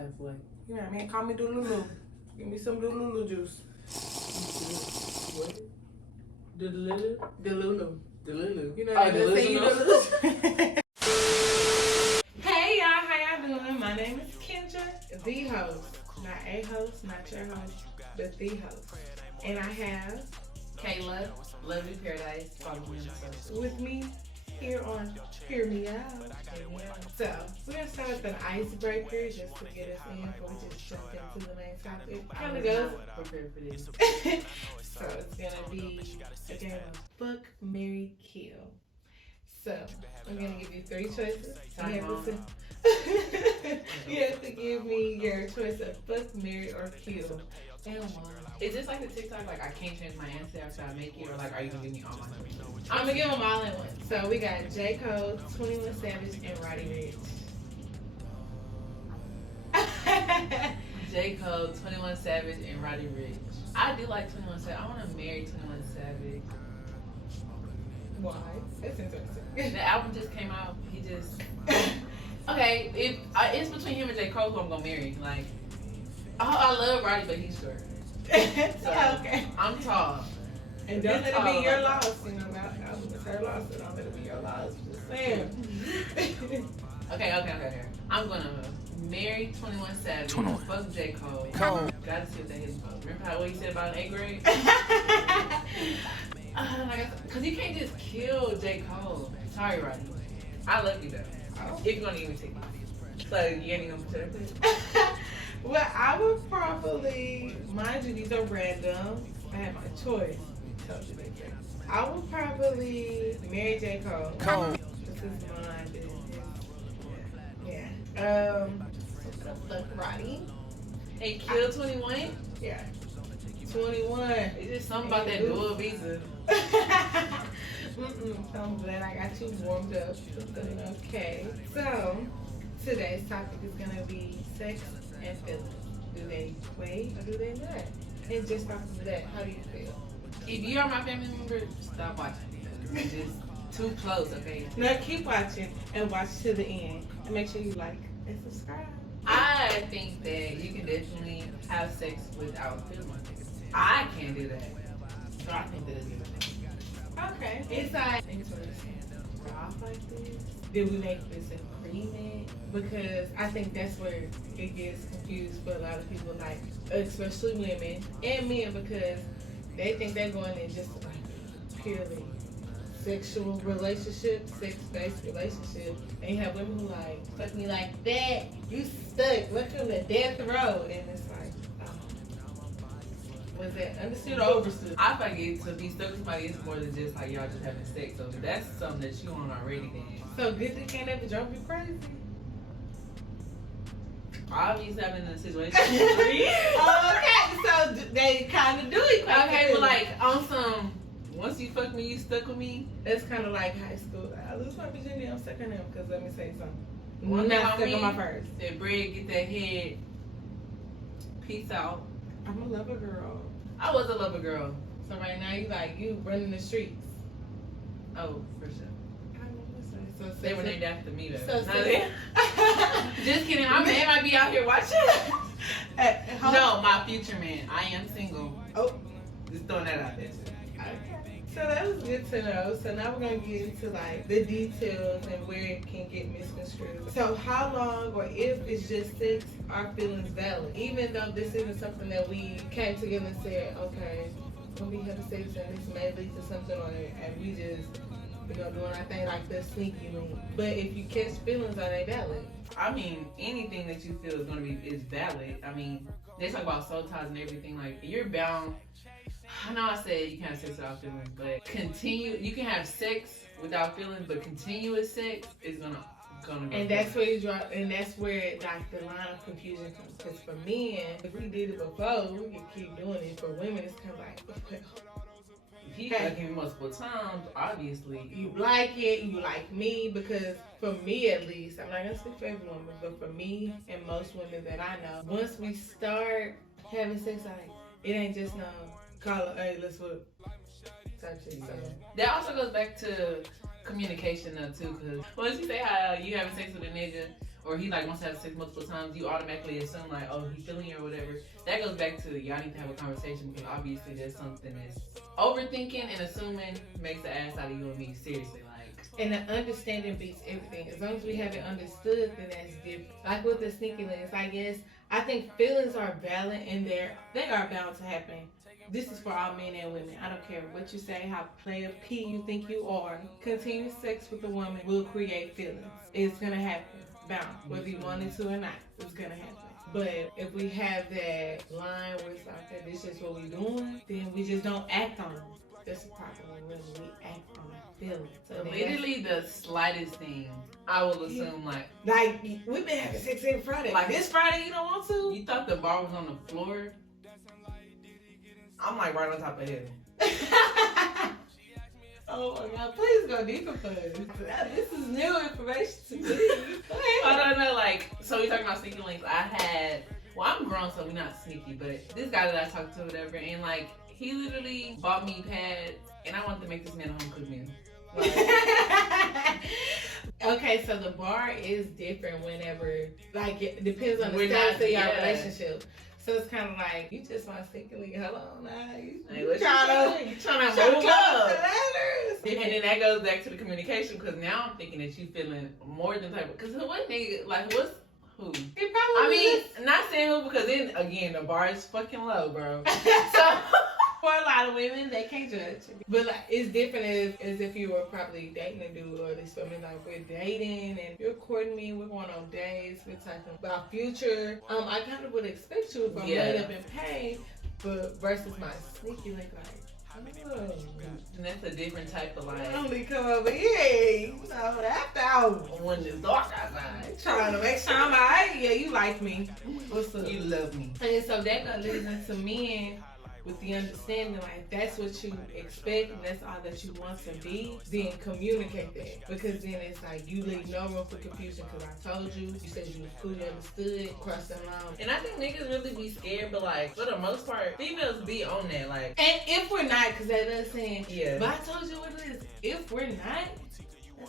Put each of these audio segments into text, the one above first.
type of way? You know what I mean? Call me Dululu. Give me some Dululu juice. What? Delulu? Delulu. Delulu. You know Oh, what I'm saying? delusional. Hey y'all, how y'all doing? My name is Kendra, the host. Not a host, not your host, but the host. And I have Kayla, Love You Paradise, follow me on social. with me here on Hear Me Out. So, we're going to start with an icebreaker just to get us in before we just jump into the main topic. Kind of goes. Prepared for this. So, it's going to be a game of Fuck, Marry, Kill. So, I'm going to give you 3 choices. You have to give me your choice of fuck, marry, or kill. And one. Is this like the TikTok, like I can't change my answer after I make it, or like are you gonna give me all my choices? I'm gonna give them all in one. So we got J. Cole, 21 Savage, and Roddy Ricch. J. Cole, 21 Savage, and Roddy Ricch. I do like 21 Savage. I want to marry 21 Savage. Why? That's interesting. The album just came out. He just okay. If it's between him and J. Cole, who I'm gonna marry. Like, I love Roddy, but he's short. So, okay. I'm tall. And don't let it be your loss. You know, it's her loss, so don't let it be your loss. Just saying. Okay. I'm gonna marry 21 Savage. Fuck J. Cole. Gotta see what that is about. Remember what he said about an 8th grade? Because you can't just kill J. Cole. Sorry, Roddy. I love you though. Oh. If you're gonna give me tickets. So you ain't gonna protect it? Well, I would probably, mind you, these are random. I have my choice. I would probably marry J. Cole. This is my business. Yeah. Fuck Roddy. And kill 21? Yeah. 21. It's just something about that dual visa. I'm glad I got you warmed up. Okay. So, today's topic is going to be sex and feelings. Do they weigh or do they not? And just off of that, how do you feel? If you are my family member, stop watching. You're just too close, okay? No, keep watching and watch to the end. And make sure you like and subscribe. I think that you can definitely have sex without feelings. I can't do that. So I think that it's good. Okay. It's like, off like this. Did we make this agreement? Because I think that's where it gets confused for a lot of people, like, especially women and men, because they think they're going in just like purely sexual relationship, sex-based relationship, and you have women who like, fuck me like that, you stuck, welcome to death row, and it's like, was that understood or overstood? I forget to be stuck with somebody is more than just like y'all just having sex, so that's something that you on already then. So good that can't ever drove you crazy? Obviously I've been in a situation. Okay, so they kind of do it quite okay, but like on some, once you fuck me, you stuck with me. It's kind of like high school. I lose my virginity, I'm stuck on him, because let me say something. One thing not on stuck me, on my first. that bread, get that head. Peace out. I'm a lover girl. I was a lover girl. So right now you running the streets. Oh, for sure. So they were named after me though. So just kidding. It might be out here watching. No, my future man. I am single. Oh, just throwing that out there. Okay. So that was good to know. So now we're gonna get into like the details and where it can get misconstrued. So how long or if it's just sex, are feelings valid? Even though this isn't something that we came together and said, okay, when we have sex and this may lead to something on it, and we just doing our thing like the sneaky link. But if you catch feelings, are they valid? I mean, anything that you feel is valid. I mean, they talk about soul ties and everything. Like, you're bound. I know I said you can't have sex without feelings, but you can have sex without feelings, but continuous sex is gonna and that's where you draw, and that's where like the line of confusion comes. Because for men, if we did it before, we can keep doing it. For women, it's kind of like, well, if you fucking me multiple times, obviously you like it, you like me. Because for me at least, I'm not gonna speak for every woman, but for me and most women that I know, once we start having sex, like, it ain't just no call her, hey, let's whip type shit. So that also goes back to communication though too, because once you say how you having sex with a nigga, or he like wants to have sex multiple times, you automatically assume like, oh, he feeling you or whatever. That goes back to y'all need to have a conversation, because obviously there's something that's overthinking and assuming makes the ass out of you and me. Seriously, like. And the understanding beats everything. As long as we haven't understood, then that's different. Like with the sneaky links, I guess I think feelings are valid and they are bound to happen. This is for all men and women. I don't care what you say, how player P you think you are. Continuous sex with a woman will create feelings. It's gonna happen. Bound. Whether you wanted to or not, it's gonna happen. But if we have that line where it's like that, this is what we're doing, then we just don't act on it. That's the problem. When we act on our feelings. So literally the slightest thing, I will assume like we've been having sex every Friday. Like this Friday, you don't want to? You thought the bar was on the floor? I'm like right on top of him. Oh my God, please go deeper for us. This is new information to me. I don't know, like, so we talking about sneaky links. I'm grown, so we're not sneaky, but this guy that I talked to, whatever, and like, he literally bought me pads, and I wanted to make this man a home cooked meal. Like, okay, so the bar is different whenever, like, it depends on the status of your relationship. So it's kind of like, you just want to sneakily, hold on now, you trying to move up. And then that goes back to the communication, because now I'm thinking that you feeling more than type of, because what nigga, like, who? Not saying who, because then, again, the bar is fucking low, bro. So, for a lot of women, they can't judge. But like, it's different as if you were probably dating a dude, or at least for me, like we're dating and you're courting me, we're going on dates, we're talking about future. I kind of would expect you if I'm laid up and paid, but versus my sneaky link, like, oh. And that's a different type of like. Only come over here, you know, after hours. When it's dark outside. Trying to make sure I'm alright. Yeah, you like me. What's up? You love me. And so that leads into men with the understanding, like, that's what you expect and that's all that you want to be, then communicate that. Because then it's like, you leave no room for confusion, because I told you, you said you was cool, you understood, cross that line. And I think niggas really be scared, but like, for the most part, females be on that, like. And if we're not, because that does saying, yeah. But I told you what it is. If we're not,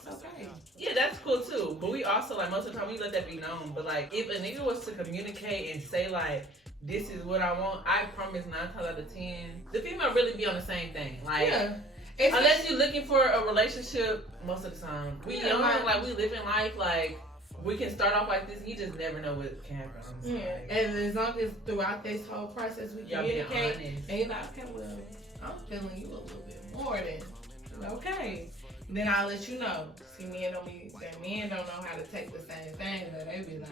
that's okay. Yeah, that's cool too. But we also, like, most of the time, we let that be known. But like, if a nigga was to communicate and say like, this is what I want, I promise 9 times out of 10, the female really be on the same thing. Like, yeah. Unless you're looking for a relationship, most of the time, we young, like, we live in life, like, we can start off like this, you just never know what can happen. Yeah, and as long as throughout this whole process we communicate, and you're like, okay, well, I'm feeling you a little bit more than, okay. Then I'll let you know. See, men don't know how to take the same thing, but they be like,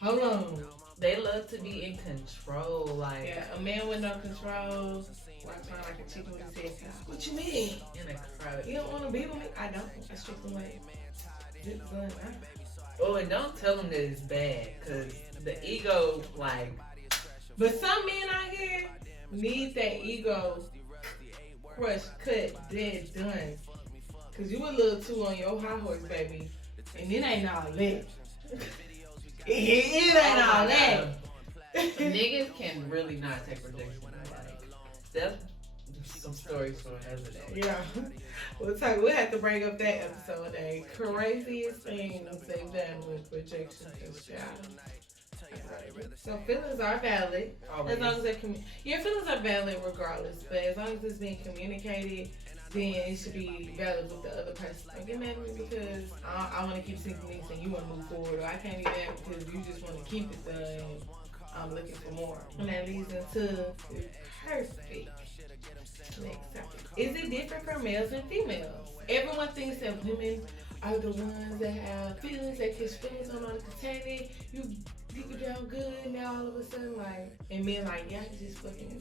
hold on. They love to be in control, like. Yeah, a man with no control, like a chicken with his head. What you mean? In a crowd. You don't want to be with me? I don't. I strictly like this son. Oh, and don't tell them that it's bad, because the ego, like. But some men out here need that ego crushed, cut, dead, done. Because you a little too on your high horse, baby. And it ain't all that. It ain't all that. Niggas can really not take rejection. Like, that's some stories for another day. Yeah. We'll have to bring up that episode. A craziest thing they've done with rejection. So feelings are valid. Always. As long as your feelings are valid regardless, but as long as it's being communicated, then it should be valid with the other person. Don't get mad at me because I want to keep seeing things and you want to move forward, or I can't be mad because you just want to keep it done and I'm looking for more. And that leads into the perfect next topic. Is it different for males and females? Everyone thinks that women are the ones that have feelings, that catch feelings on the container. You deep it down good, now all of a sudden, like, and men like, yeah, just fucking go.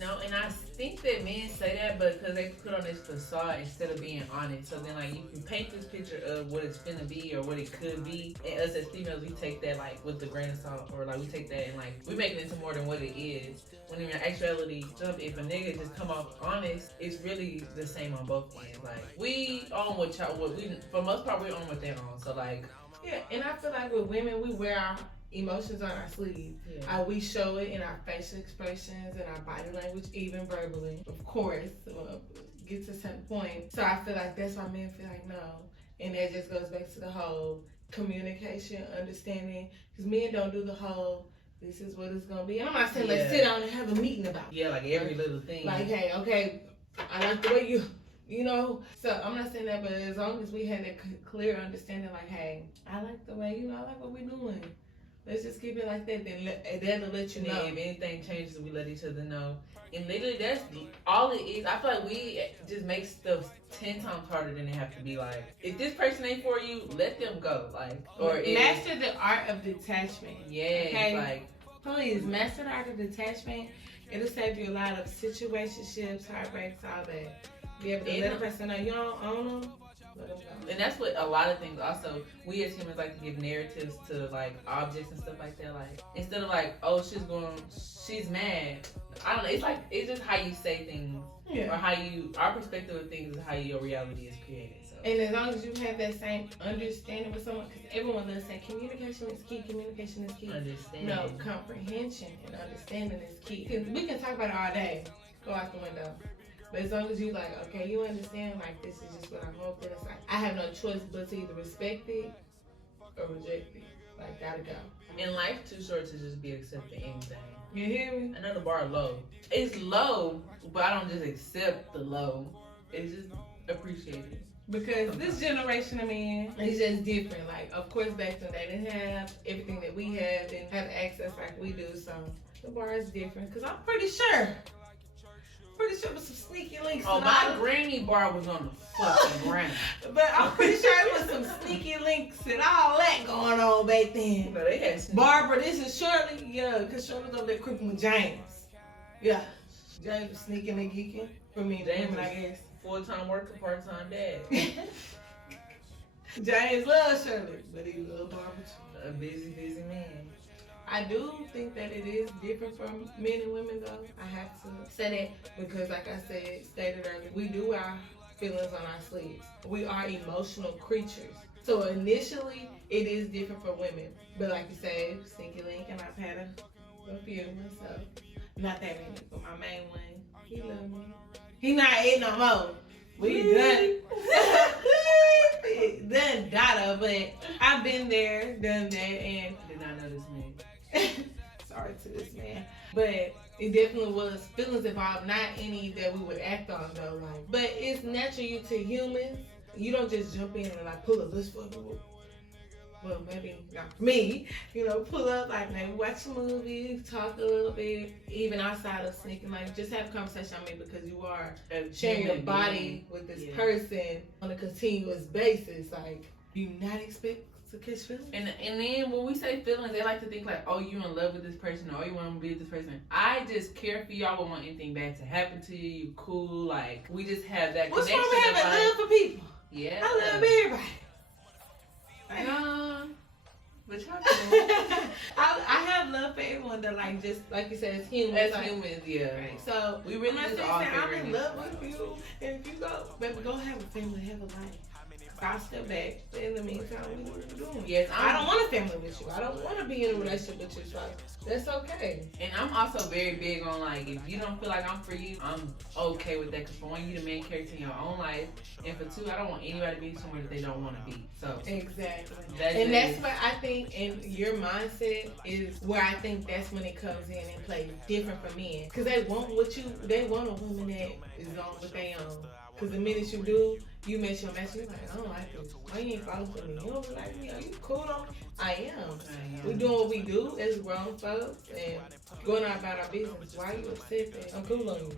No, and I think that men say that because they put on this facade instead of being honest. So then, like, you can paint this picture of what it's finna be or what it could be. And us as females, we take that, like, with a grain of salt. Or, like, we take that and, like, we make it into more than what it is. When in actuality, if a nigga just come off honest, it's really the same on both ends. Like, we own for the most part, we own what they own. So, like... Yeah, and I feel like with women, we wear our emotions on our sleeves. Yeah. We show it in our facial expressions and our body language, even verbally. Of course, get to a certain point. So I feel like that's why men feel like no. And that just goes back to the whole communication, understanding. Because men don't do the whole, this is what it's going to be. And I'm not saying let's sit down and have a meeting about it. Yeah, like every little thing. Like, hey, okay, I like the way you know. So I'm not saying that, but as long as we had that clear understanding, like, hey, I like the way, I like what we're doing. Let's just keep it like that. Then that'll let you know. If anything changes, we let each other know. And literally, that's all it is. I feel like we just make stuff 10 times harder than it have to be. Like, if this person ain't for you, let them go. Like, or master the art of detachment. Yeah. Okay? Like, please master the art of detachment. It'll save you a lot of situationships, heartbreaks, all that. Be able to let a person know you don't own them. Let them go. And that's what a lot of things also, we as humans like to give narratives to like objects and stuff like that. Like, instead of like, oh, she's mad. I don't know. It's like, it's just how you say things. Yeah. Or how our perspective of things is how your reality is created. So. And as long as you have that same understanding with someone, because everyone does say communication is key, communication is key. Understanding. No, comprehension and understanding is key. We can talk about it all day, go out the window. But as long as you like, okay, you understand, like, this is just what I'm hoping. It's like, I have no choice but to either respect it or reject it. Like, gotta go. And life too short to just be accepting anything. You hear me? I know the bar low. It's low, but I don't just accept the low. It's just appreciate it. Because this generation of men is just different. Like, of course, back then they didn't have everything that we have, didn't have access like we do. So the bar is different. Because I'm pretty sure with some sneaky links. Oh, my granny bar was on the fucking ground. But I'm pretty sure it was some sneaky links and all that going on back then. No, they had Barbara, this is Shirley. Yeah, because Shirley was over there creeping with James. Yeah. James was sneaking and geeking. For me, James, I guess. Full-time worker, part-time dad. James loves Shirley, but he loves Barbara too. A busy man. I do think that it is different from men and women, though. I have to say that because, like I stated earlier, we do our feelings on our sleeves. We are emotional creatures. So initially, it is different for women. But like you said, sneaky link, and I've had a few myself. Not that many, but my main one, he loved me. He not in no more. We done. Done data, but I've been there, done that, and did not know this man. Sorry to this man, but it definitely was feelings involved, not any that we would act on though. Like, but it's natural to humans. You don't just jump in and like pull a list for people. Well, maybe not me. Pull up like maybe watch a movie, talk a little bit, even outside of sneaking. Like, just have a conversation on me because you are sharing your body with this person on a continuous basis. Like, you not expect to catch feelings. And then when we say feelings, they like to think like, oh, you in love with this person, or you want to be with this person. I just care for you. I wouldn't want anything bad to happen to you. You cool. Like, we just have that What's connection. What's wrong with having love for people? Yeah. I love everybody. But y'all cool. I have love for everyone that, like, just like you said, it's humans. As like, humans, yeah. Right. So we really just all I'm in love with you. And if you go have a family, have a life. I'll step back. But in the meantime, we know what we're doing. Yes, I don't want a family with you. I don't want to be in a relationship with you. So that's okay. And I'm also very big on, like, if you don't feel like I'm for you, I'm okay with that. Because for one, you're the main character in your own life. And for two, I don't want anybody to be somewhere that they don't want to be. So exactly. That's what I think, and your mindset is where I think that's when it comes in and plays different for men. Because they want a woman that is on what they own. Because the minute you do, you mess your match, you're like, I don't like this. Why you ain't falling for me? You don't like me? Are you cool on me? I am. We doing what we do as grown folks and going out about our business. Why you upset that I'm cool on you?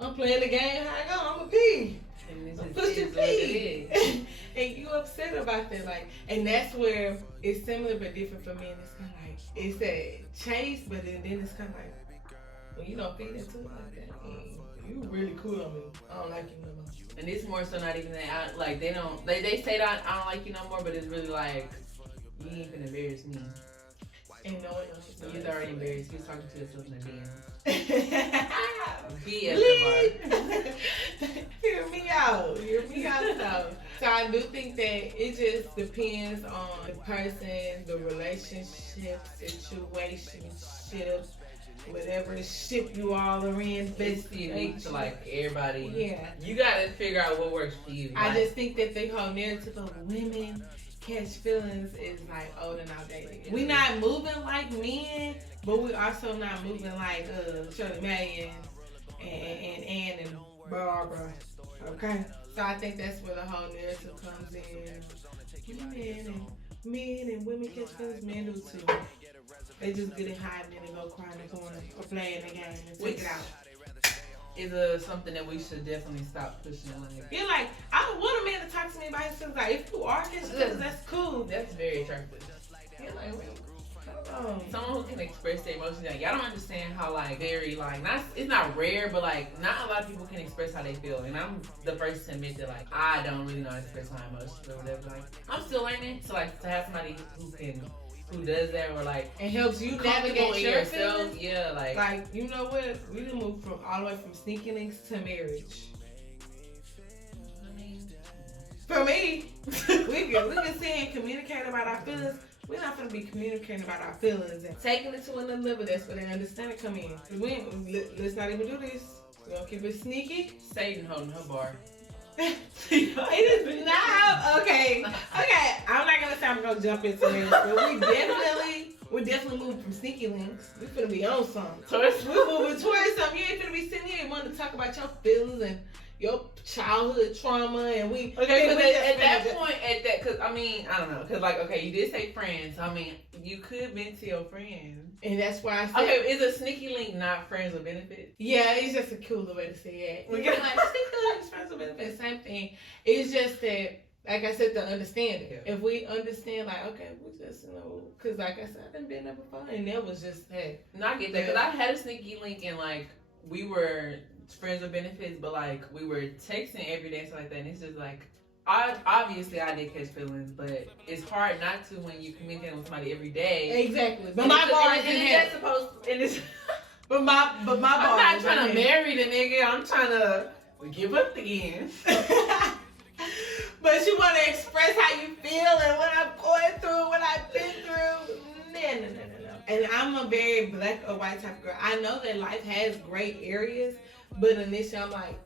I'm playing the game how I go. I'm a pig. I'm pushing pig. And you upset about that. Like, and that's where it's similar but different for men. It's kind of like, it's a chase, but then it's kind of like, when you don't feed into it like that, you really cool on me. I don't like you no more. And it's more so not even that. Like, they say that I don't like you no more, but it's really like, you ain't finna embarrass me. And no one else. He's already embarrassed. He's talking to himself in the DM. BS. Hear me out. Hear me out though. So I do think that it just depends on the person, the relationship, situationship, whatever ship you all are in. It's unique to like everybody. Yeah. You gotta figure out what works for you. I just think that the whole narrative of women catch feelings is like old and outdated. We not moving like men, but we also not moving like Shirley May and Barbara. Okay? So I think that's where the whole narrative comes in. Men and women catch feelings, men do too. They just get it hiding and go cry in the corner or play in the game and take it out. Is something that we should definitely stop pushing. Like, you're like, I don't want a man to talk to me about his feelings. Like, if you are catching feelings, that's cool. That's very attractive. You're like, someone who can express their emotions. Like, y'all don't understand how like very like it's not rare, but like not a lot of people can express how they feel. And I'm the first to admit that like I don't really know how to express my emotions or whatever. Like I'm still learning. So like to have somebody who does that or like and helps you navigate yourself. Feelings, yeah, like you know what? We done moved from all the way from sneaky links to marriage. For me, we can sit and communicate about our feelings. We're not going to be communicating about our feelings and taking it to another level. That's where the understanding come in. Let's not even do this. We're going to keep it sneaky. Satan holding her bar. It is not. Okay. I'm not going to say I'm going to jump into this, but we definitely moving from sneaky links. We finna be on something. We're moving towards something. You ain't finna be sitting here and wanting to talk about your feelings and your childhood trauma, and we okay. Because at that point, because I mean, I don't know, because like, okay, you did say friends. I mean, you could vent to your friends, and that's why I said, okay, is a sneaky link not friends with benefits? Yeah, it's just a cooler way to say it. We're like sneaky links, friends with benefits, same thing. It's just that, like I said, the understanding. Yeah. If we understand, like, okay, we just because like I said, I done been there before, and that was just hey. No, I get that because I had a sneaky link, and like we were friends with benefits, but like we were texting every day and stuff like that, and it's just like obviously I did catch feelings, but it's hard not to when you communicate with somebody every day. Exactly. But my bar is supposed and it's but my bar I'm not trying to marry the nigga, I'm trying to give up again. But you want to express how you feel and what I'm going through, what I've been through. No. And I'm a very black or white type of girl. I know that life has gray areas, but initially I'm like,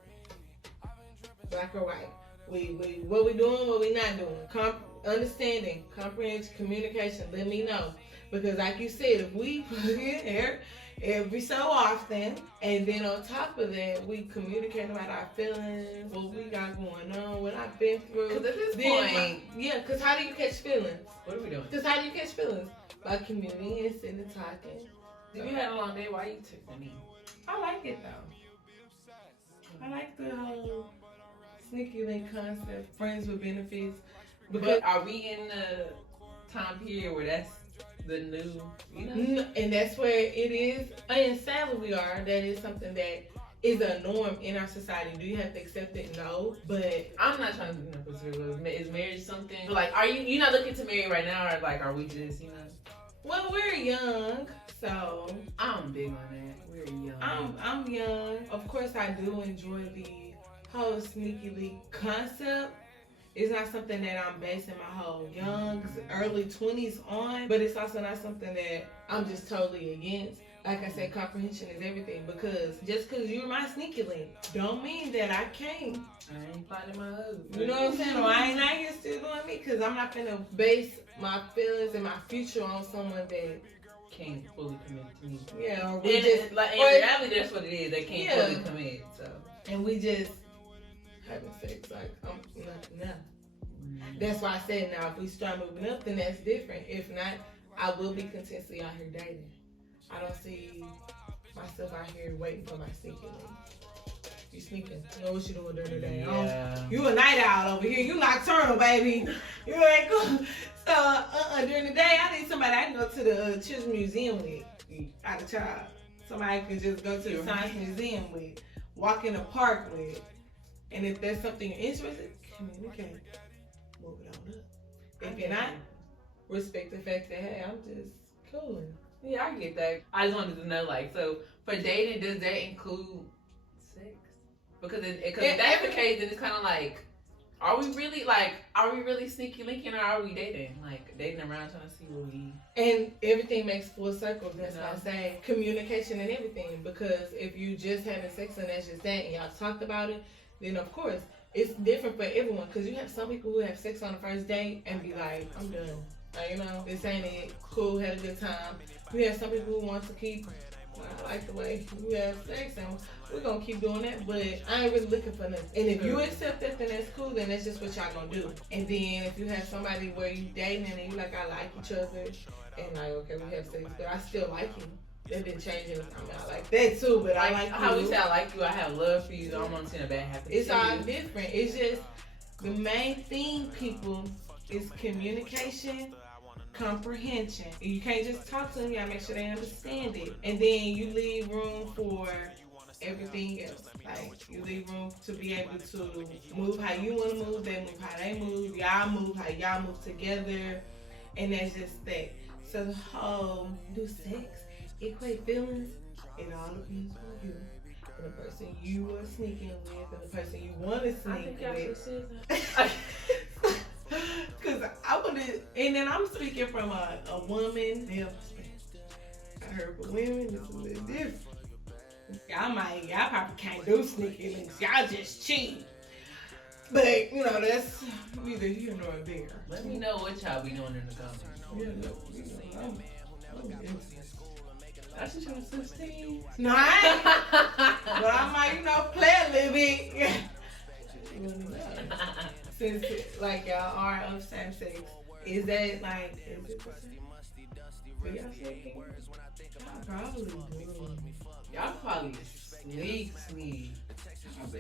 black or white. We what we doing, what we not doing. Understanding, comprehension, communication. Let me know. Because like you said, if we put in here every so often, and then on top of that, we communicate about our feelings, what we got going on, what I've been through. Because at this point, because how do you catch feelings? What are we doing? Because how do you catch feelings? By communicating and sitting and talking. If you had a long day, why you texting me? I like it though. I like the whole sneaky link concept, friends with benefits. But are we in the time period where that's the new, and that's where it is, and sadly we are, that is something that is a norm in our society. Do you have to accept it? No, but I'm not trying to do nothing. Is marriage something? Like, are you not looking to marry right now, or like, are we just, Well, we're young, so I'm big on that. We're young. I'm young. Of course, I do enjoy the whole sneaky link concept. It's not something that I'm basing my whole young, early 20s on, but it's also not something that I'm just totally against. Like I said, comprehension is everything, because just because you're my sneaky link don't mean that I can't. I ain't fighting my husband. You know what I'm saying? Or I ain't out here still doing me, because I'm not going to base my feelings and my future on someone that can't fully commit to me. Yeah, or we just, like, in reality, that's what it is. They can't fully commit, so. And we just having sex, like, no. That's why I said now, if we start moving up, then that's different. If not, I will be continuously out here dating. I don't see myself out here waiting for my sneaking link. You sneaking. You know what you doing during the day. Yeah. You a night owl over here. You nocturnal, baby. You ain't cool. So, during the day, I need somebody I can go to the Children's Museum with. Out of child. Somebody I can just go to the Science Museum with. Walk in the park with. And if there's something you're interested, communicate. Move it on up. If you're not, respect the fact that, hey, I'm just cooling. Yeah, I get that. I just wanted to know, like, so for dating, does that include sex? Because if that's the case, then it's kind of like, are we really sneaky linking, or are we dating? Like, dating around trying to see what we... And everything makes full circle. That's why I say communication and everything. Because if you just having sex and that's just that, and y'all talked about it, then of course, it's different for everyone. Because you have some people who have sex on the first date and be like, I'm done. Like, you know, this ain't it. Cool, had a good time. We have some people who want to keep... I like the way we have sex, and we're gonna keep doing that, but I ain't really looking for nothing. And if you accept that, then that's cool, then that's just what y'all gonna do. And then if you have somebody where you dating and you like, I like each other, and like, okay, we have sex, but I still like you. That didn't change anything. I mean, I like that too, but I like how you. We say I like you, I have love for you, I don't want to see a bad happen. It's all different. It's just the main thing, people, is communication. Comprehension. You can't just talk to them, you gotta make sure they understand it. And then you leave room for everything else. Like, you leave room to be able to move how you want to move, they move how they move, y'all move how y'all move together. And that's just that. So the whole do sex equate feelings, it all depends on you. And the person you are sneaking with, and the person you want to sneak with. Cause I would, and then I'm speaking from a woman male perspective. I heard for women it's a little different. Y'all probably can't do sneaky links. Y'all just cheat. But you know that's neither here nor there. Let me know what y'all be doing in the comments. Yeah, look, I should try 16. No, I ain't. But I might, play a little bit. Since like y'all are of same sex, is that like is it the same? Do y'all say y'all probably do. Y'all probably sneak.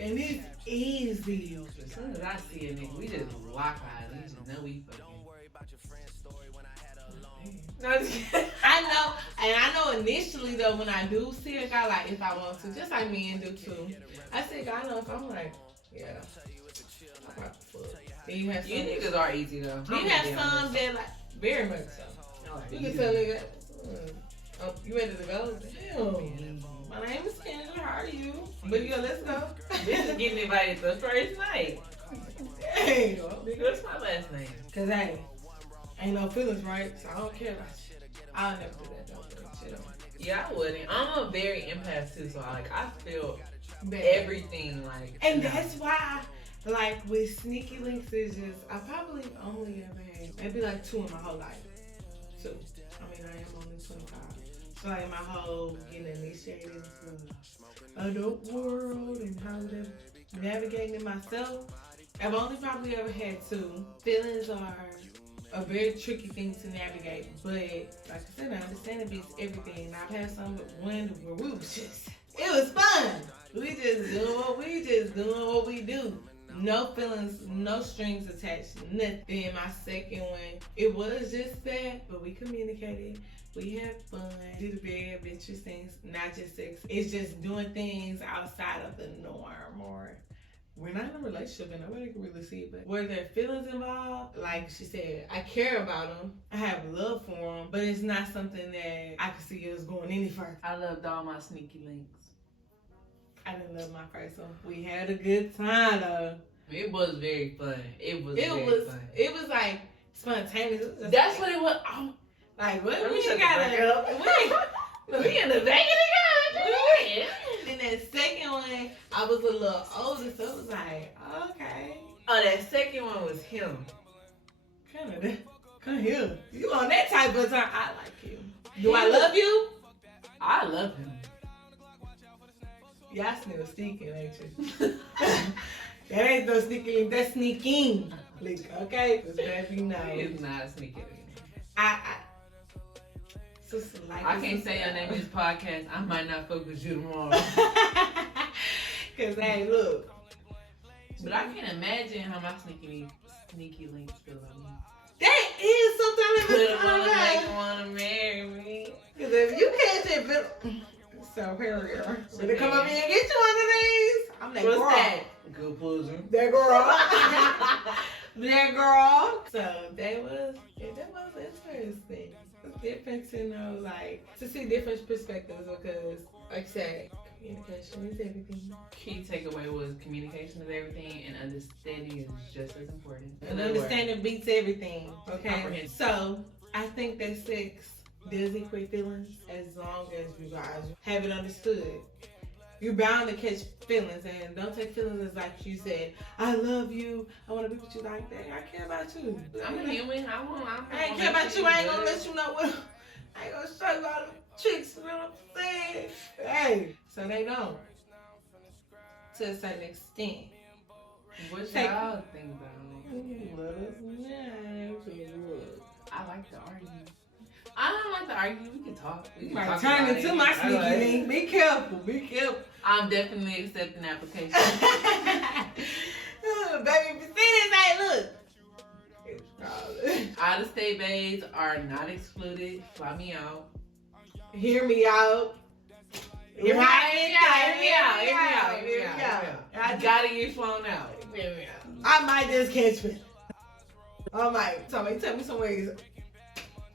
And it's easy. As soon as I see a nigga, we just lock eyes. We just know we fucking. No, I know, and I know initially though when I do see a guy, like if I want to, just like men do too. I see a guy, I know if I'm like, yeah. You niggas are easy though. You have some that like very much so. You can tell nigga, you ready to go? Damn. My name is Kendra. How are you? But let's go. This is getting invited the first night. Dang. What's my last name? Cause hey, ain't no feelings, right? So I don't care about shit. I'll never do that. Don't do that shit on me. Yeah, I wouldn't. I'm a very empath too, so I feel everything like. And that's why. Like with sneaky links, is just I probably only ever had maybe like 2 in my whole life. 2. I mean, I am only 25. So like my whole getting initiated into adult world and how to navigating myself, I've only probably ever had 2. Feelings are a very tricky thing to navigate, but like I said, I understand it beats everything. And I've had some with one where we was just, it was fun. We just doing what we do. No feelings, no strings attached, nothing. Then my second one, it was just that, but we communicated. We had fun, did very adventurous things, not just sex. It's just doing things outside of the norm, or we're not in a relationship and nobody can really see it, but were there feelings involved? Like she said, I care about them, I have love for them, but it's not something that I could see us going any further. I loved all my sneaky links. I didn't love my first one. We had a good time though. It was very fun. It was fun. It was like spontaneous. That's what it was. Oh, like what? We ain't gotta. We in the back of the gun. Then that second one, I was a little older, so it was like, okay. Oh, that second one was him. Come here. You on that type of time? I like you. Do I love you? I love him. Y'all still sneaking, ain't you? That ain't no sneaking, that's sneaking. Okay? Just let me know. He is not sneaking. Sister, like I can't say your name in this podcast. I might not fuck with you tomorrow. Cause hey, look. But I can't imagine how my sneaky links feel about me. That is something that would wanna marry me. Cause if you can't say so here, so they come up here and get you one of these. I'm like, what's girl. that? Good pussy. That girl. That girl. So that was interesting. difference in those, like, to see different perspectives because, like I said, communication is everything. Key takeaway was communication is everything and understanding is just as important. And understanding beats everything, okay? Comprehension. So, I think that sex does equate feelings as long as you guys have it understood. You're bound to catch feelings, and don't take feelings as like you said, I love you, I want to be with you. Like that. I care about you. I'm a human. I ain't care about you. I ain't gonna let you know what. I ain't gonna show you all the tricks. You know what I'm saying? Hey, so they don't. To a certain extent. What y'all think about it? Let us know. I like to argue. I don't like to argue. We can talk. We can talk turn about into it. my sneaky link. Be careful. Be careful. I'm definitely accepting applications. Baby, if you see this, hey, look. Out of state babes are not excluded. Fly me out. Hear me out. Hear me out. I gotta get flown out. Hear me out. I might just catch me. I might. Somebody tell me some ways.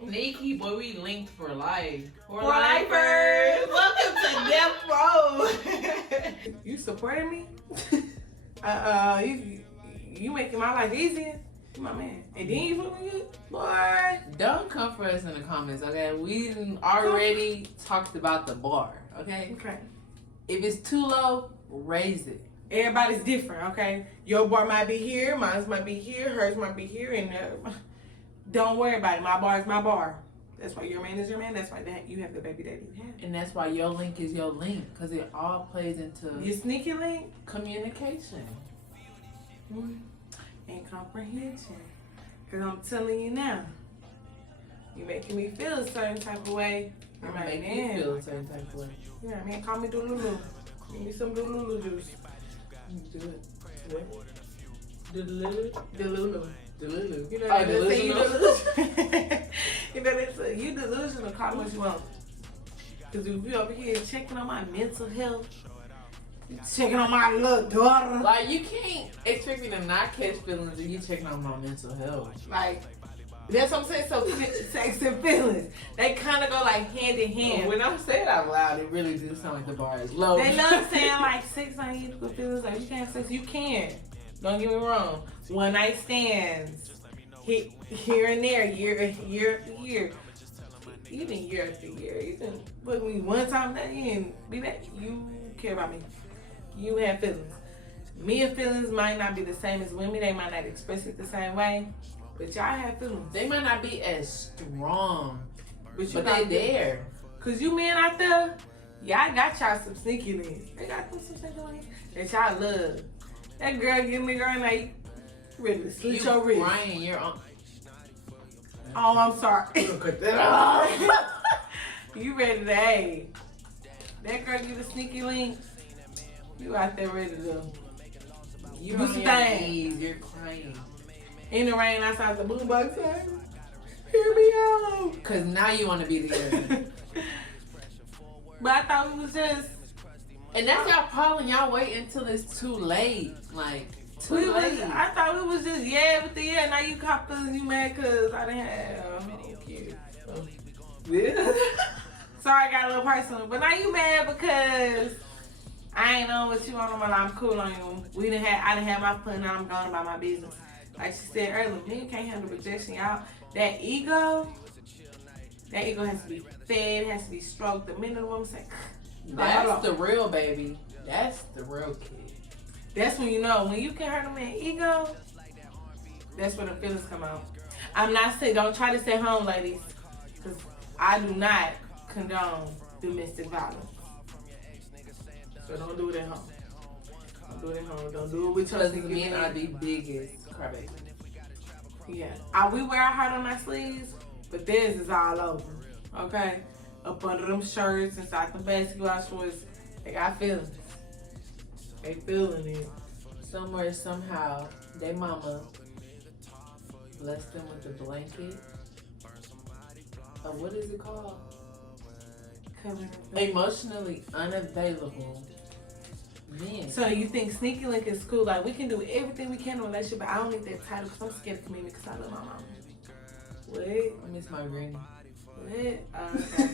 Nikki, boy, we linked for life. For lifers. Welcome to Death Row. You supporting me? You making my life easier. You my man. And then you put me good? Boy. Don't come for us in the comments, okay? We already talked about the bar, okay? Okay. If it's too low, raise it. Everybody's different, okay? Your bar might be here, mine might be here, hers might be here, and don't worry about it. My bar is my bar. That's why your man is your man. That's why you have the baby that you have. And that's why your link is your link, because it all plays into your sneaky link, communication and comprehension. Because I'm telling you now, you making me feel a certain type of way. I'm making you feel a certain type of way. You know what I mean? Call me Dululu. Give me some Dululu juice. Do it. What? Delulu. Delulu. You know Oh, they say you delusional. You know they say you delusional. Call me what you want. Because if you over here checking on my mental health, you checking on my little daughter. Like, you can't expect me to not catch feelings if you checking on my mental health. Like, that's what I'm saying. So sex and feelings, they kind of go like hand in hand. When I say it out loud, it really do sound like the bar is low. They love saying like sex ain't equal feelings. Like, you can't have sex. You can. Don't get me wrong. One night stands, here and there, year after year, even year after year. You can book me one time that and be back. You care about me. You have feelings. Me and feelings might not be the same as women. They might not express it the same way. But y'all have feelings. They might not be as strong, but they there. Cause you men out there, y'all got y'all some sneaky links. They got some sneaky links that y'all love. That girl give me girl like ready to slit your wrist. Ryan, you're on. Oh, I'm sorry. Cut that off. You ready to hey? That girl give the sneaky links. You out there ready to You do on some your things. knees, you're crying. In the rain outside the boombox saying, hear me out. Cause now you want to be together. But I thought it was just. And that's y'all problem. Y'all wait until it's too late. Like, too late. I thought it was just with the Now you cop feeling you mad cause I didn't have kids. Yeah. Sorry, I got a little personal. But now you mad because I ain't on what you on, but I'm cool on you. I didn't have my fun, now I'm going about my business. Like she said earlier, men can't handle rejection, y'all. That ego has to be fed, it has to be stroked. The minute a woman say, that's the real baby. That's the real kid. That's when you know, when you can hurt a man's ego, that's when the feelings come out. I'm not saying, don't try to stay home, ladies, because I do not condone domestic violence. So don't do it at home. Don't do it at home. Don't do it with your Because men are the biggest crybabies. Yeah. We wear our heart on our sleeves, but theirs is all over. Okay? Up under them shirts, inside the basketball shorts, they got feelings. They feeling it. Somewhere, somehow, they mama blessed them with a blanket. What is it called? Emotionally unavailable men. So you think sneaky link is cool? Like, we can do everything we can in a relationship, but I don't need that title because I'm scared of commitment because I love my mama. What? I miss my granny. What? Okay.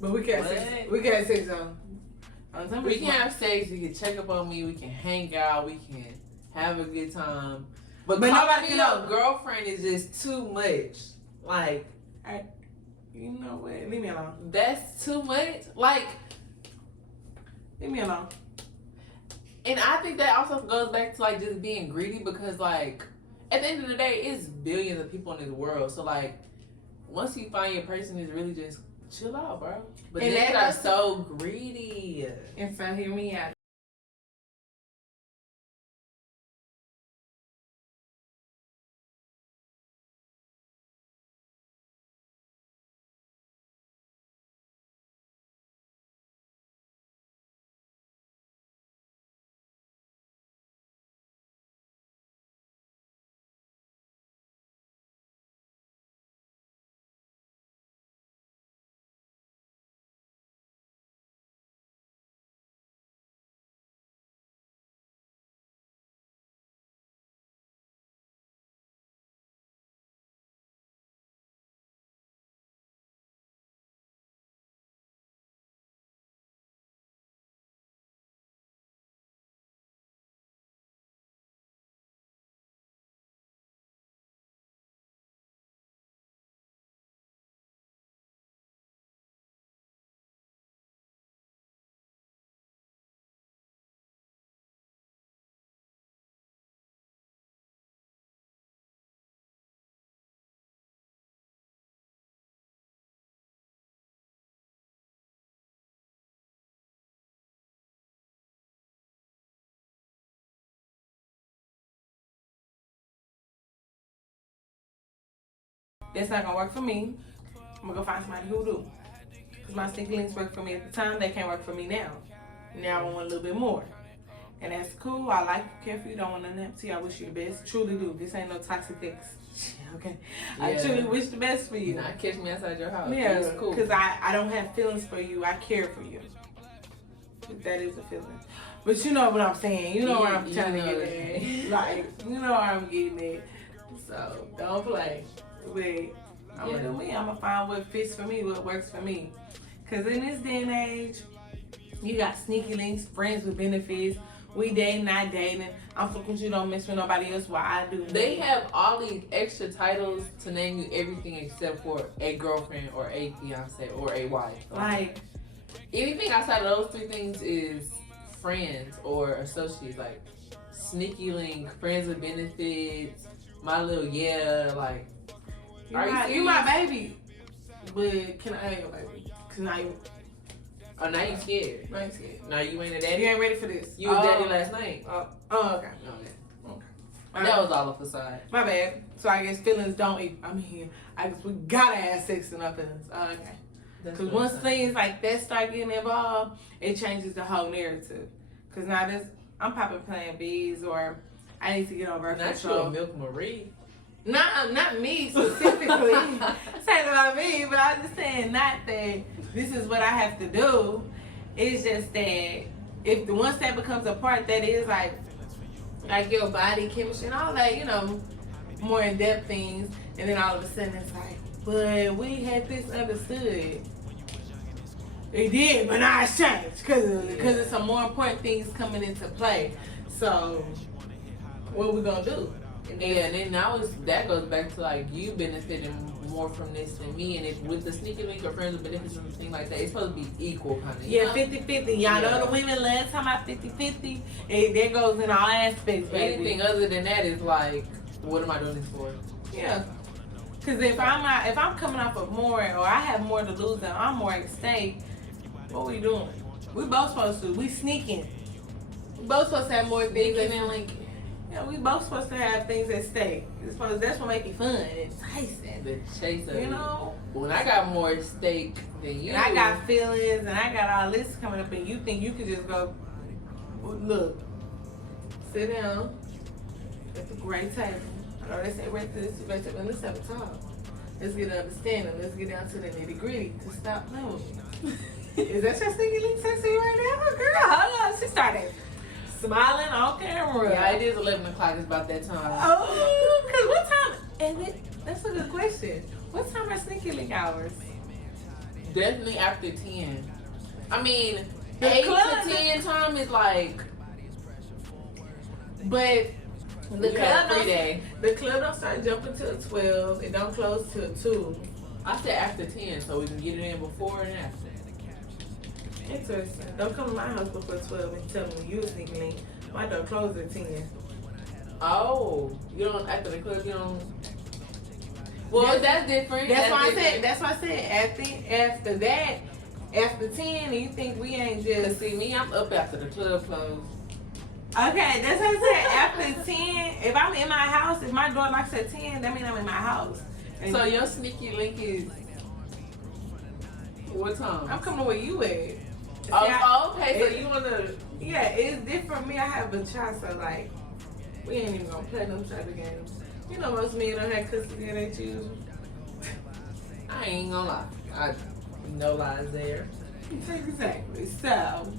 But we can't sex. We can't sex on. We can have sex. You can check up on me. We can hang out. We can have a good time. But nobody can know. Girlfriend is just too much. Like, you know what? Leave me alone. That's too much. Like, leave me alone. And I think that also goes back to like just being greedy because like at the end of the day, it's billions of people in this world. So like, once you find your person, it's really just chill out, bro. But niggas are so greedy. And so hear me out. That's not gonna work for me. I'm gonna go find somebody who do. Cause my sneaky links worked for me at the time. They can't work for me now. Now I want a little bit more. And that's cool. I like you, care for you. Don't want nothing to you. I wish you the best. Truly do. This ain't no toxic ex. Okay. Yeah. I truly wish the best for you. Not catch me outside your house. Yeah. It's cool. Cause I don't have feelings for you. I care for you. That is a feeling. But you know what I'm saying. You know where I'm trying to get at. Like, you know where I'm getting at. So don't play. Wait, I'm gonna do me. I'm gonna find what fits for me, what works for me. Cause in this day and age, you got sneaky links, friends with benefits. We dating, not dating. I'm fucking with you, don't mess with nobody else while I do. They have all these extra titles to name you everything except for a girlfriend or a fiance or a wife. Like, anything outside of those three things is friends or associates. Like sneaky link, friends with benefits, my little like. You my baby, but can I have your baby? Cause now you. Oh, now you scared. Now you scared. Now you ain't a daddy. You ain't ready for this. You was daddy last night. Okay. Okay. That was all a facade. My bad. So I guess feelings don't. I mean, I guess we gotta have sex in our feelings. Okay. Because once things like that start getting involved, it changes the whole narrative. Because now I'm popping Plan B's or I need to get over control. Not you, Milk Marie. Not me specifically. Saying about me, but I'm just saying not that this is what I have to do. It's just that if once that becomes a part that is like your body chemistry and all that, you know, more in-depth things, and then all of a sudden it's like, but we had this understood. It did, but now it's changed because it's some more important things coming into play. So what we gonna do? And then now that goes back to like you benefiting more from this than me, and if with the sneaky link or friends with benefits and things like that, it's supposed to be equal kind of. Yeah, 50-50. Y'all know the women love talking about 50-50. That goes in all aspects, baby. Anything other than that is like, what am I doing this for? Yeah. Cause if I'm coming off of more, or I have more to lose and I'm more at stake, what we doing? We both supposed to. We sneaking. We both supposed to have more things and linking. Yeah, we both supposed to have things at stake. That's what make it fun and enticing. The chase of you know. When I got more at stake than you, and I got feelings, and I got all this coming up, and you think you could just go, look, sit down at the great table. I know they say right this, let's have a talk. Let's get an understanding. Let's get down to the nitty gritty to stop playing with me. Is that your sneaky link sexy right now, girl? Hold on, she started smiling on camera. Yeah, it is 11 o'clock. It's about that time. Oh, because what time? And that's a good question. What time are sneaky link hours? Definitely after 10. I mean, The 8 club- to 10 time is like, But the you have club a free don't, day. the club don't start jumping till 12. It don't close till 2. I said after 10 so we can get it in before and after. Interesting. Don't come to my house before 12 and tell me you a sneaky link. My door closes at 10. Oh, you don't, after the club, you don't. Well, that's different. That's why I different. said. That's why I said after that, after 10, and you think we ain't Cause just. see me, I'm up after the club closed. Okay, that's what I said. After 10, if I'm in my house, if my door locks at 10, that means I'm in my house. And So your sneaky link is what time? I'm coming to where you at. See, Okay. So you wanna? Yeah, it's different. Me, I have a child, so like, we ain't even gonna play them type of games. You know, most men don't have custody of their children. I ain't gonna lie. No lies there. Exactly. So,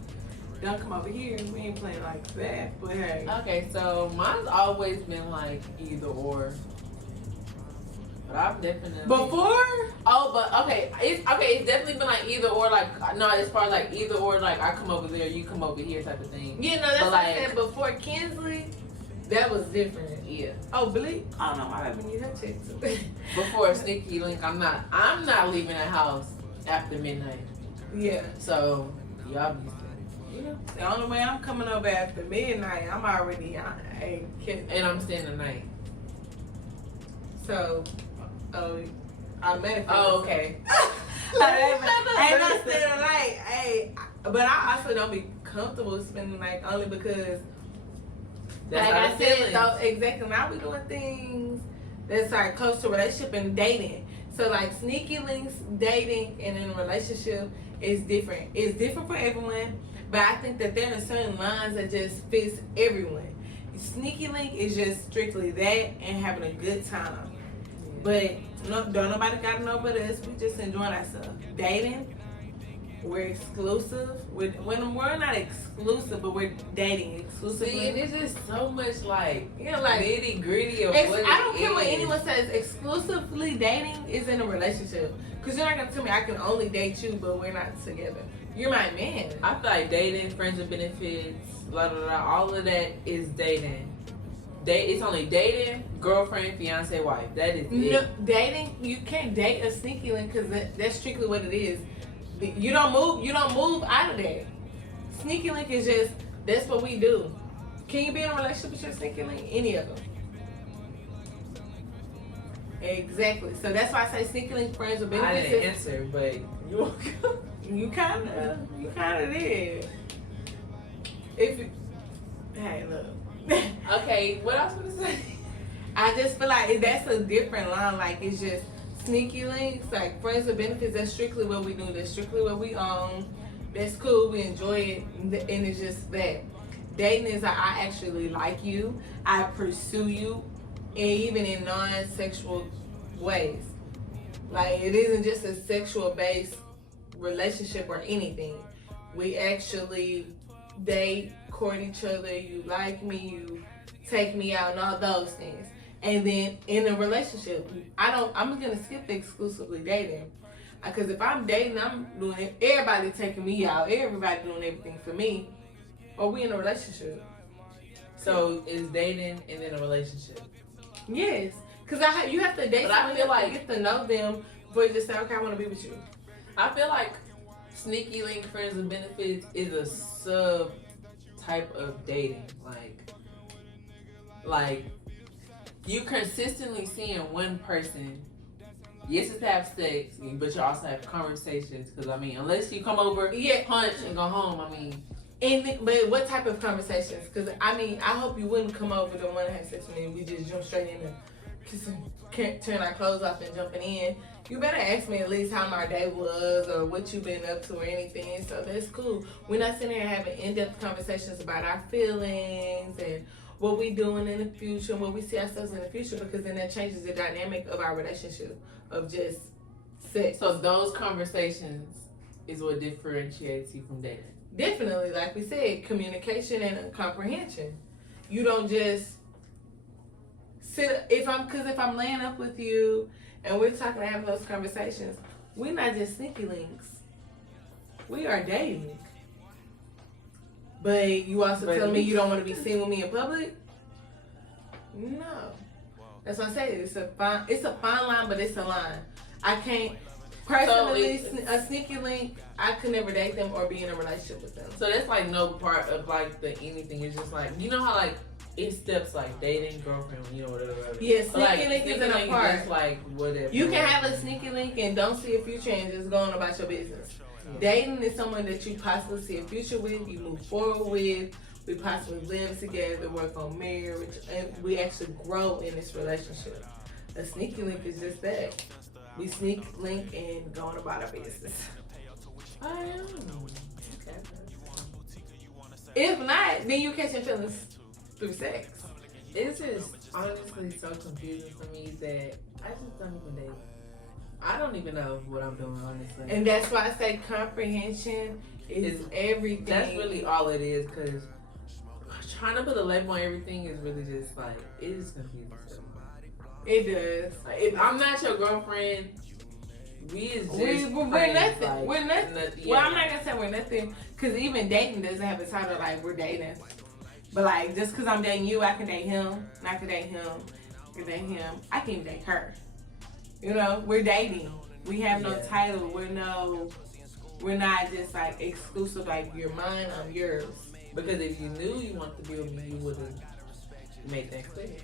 don't come over here. We ain't playing like that. But hey. Okay, so mine's always been like either or. But I've definitely Before? Oh, but okay, it's definitely been like either or, like no, as far as like either or, like I come over there, you come over here, type of thing. You know, that's But what I like- said before Kinsley. That was different. Yeah. Oh, Bleak? Oh no, my baby need her check too. Before a sneaky link, I'm not leaving the house after midnight. Yeah. So y'all be You know, the only way I'm coming over after midnight, I'm already and I'm staying the night. So, automatically. Oh, okay. Ain't no staying the night. Hey, but I also don't be comfortable spending the night only because, That's like how I the said, feeling. though, exactly. Now we doing things that's like close to relationship and dating. So like sneaky links, dating, and in a relationship is different. It's different for everyone, but I think that there are certain lines that just fits everyone. Sneaky link is just strictly that and having a good time. But don't nobody gotta know but us. We just enjoying ourselves. Dating, we're exclusive. When we're not exclusive, but we're dating exclusively. See, and it's just so much like like nitty gritty of I what don't it care what is. anyone says. Exclusively dating is in a relationship. Cause you're not gonna tell me I can only date you, but we're not together. You're my man. I feel like dating, friends with benefits, blah blah blah. All of that is dating. It's only dating, girlfriend, fiance, wife. That is No, it. dating, you can't date a sneaky link because that's strictly what it is. You don't move out of that. Sneaky link is just that's what we do. Can you be in a relationship with your sneaky link? Any of them. Exactly. So that's why I say sneaky link friends with I benefits. didn't answer, but You kinda did. If you, hey, look. okay. What else would I say? I just feel like that's a different line. Like it's just sneaky links, like friends with benefits. That's strictly what we do. That's strictly what we own. That's cool. We enjoy it, and it's just that. Dating is like I actually like you. I pursue you, and even in non-sexual ways. Like it isn't just a sexual-based relationship or anything. We actually date, court each other. You like me. You take me out, and all those things. And then in a relationship, I'm gonna skip the exclusively dating. Because if I'm dating, I'm doing it. Everybody taking me out. Everybody doing everything for me. Or we in a relationship. So it's dating and then a relationship. Yes. Because you have to date But I someone, feel you have to like- get to know them before you just say, okay, I want to be with you. I feel like sneaky link friends with benefits is a sub type of dating. Like you consistently seeing one person. Yes, it's to have sex, but you also have conversations. Because I mean, unless you come over, Yeah. punch, and go home. I mean, But what type of conversations? Because I mean, I hope you wouldn't come over to want to have sex with me and we just jump straight into kissing, turn our clothes off and jumping in. You better ask me at least how my day was or what you've been up to or anything. So that's cool. We're not sitting here having in-depth conversations about our feelings and what we doing in the future and what we see ourselves in the future, because then that changes the dynamic of our relationship of just sex. so those conversations is what differentiates you from dating. Definitely, like we said, communication and comprehension. You don't just sit if I'm laying up with you and we're talking and having those conversations, we're not just sneaky links. We are dating. But you also telling me you don't want to be seen with me in public? No. That's what I say. It's a fine line, but it's a line. I can't personally a sneaky link. I could never date them or be in a relationship with them. So that's like no part of like the anything. It's just like, you know how like it steps like dating, girlfriend, you know, whatever. Yeah, sneaky like, link isn't a part. Just like whatever. You can have a sneaky link and don't see a future and just go on about your business. Dating is someone that you possibly see a future with, you move forward with, we possibly live together, work on marriage, and we actually grow in this relationship. A sneaky link is just that. We sneak link and go on about our business. I am. Okay. If not, then you're catching feelings through sex. It's just honestly so confusing for me that I just don't even date. I don't even know what I'm doing, honestly. And that's why I say comprehension is everything. That's really all it is, because trying to put a label on everything is really just like, it is confusing. It does. Like, if I'm not your girlfriend, we is just we're nothing. Like, we're nothing. Yeah. Well, I'm not gonna say we're nothing, because even dating doesn't have a title like we're dating. But like, just because I'm dating you, I can date him. And I can date him. I can date him. I can even date her. You know, we're dating. We have no title. We're not just like exclusive. Like you're mine, I'm yours. Because if you knew you wanted to be with me, you would have made that clear.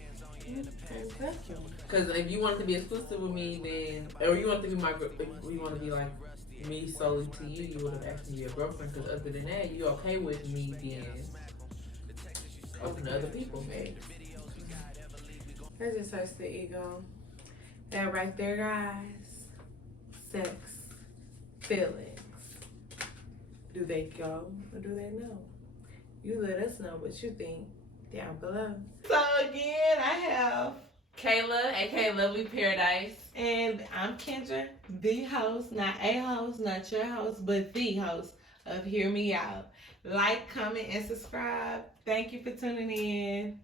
Exactly. Because if you wanted to be exclusive with me, then, or you want to be my, you want to be like me solely to you, you would have asked me to be your girlfriend. Because other than that, you okay with me being open to other people, man. That just hurts the ego. That right there, guys. Sex, feelings. Do they go or do they know? You let us know what you think down below. So again, I have Kayla, aka Lovely Paradise. and I'm Kendra, the host, not a host, not your host, but the host of Hear Me Out. Like, comment, and subscribe. Thank you for tuning in.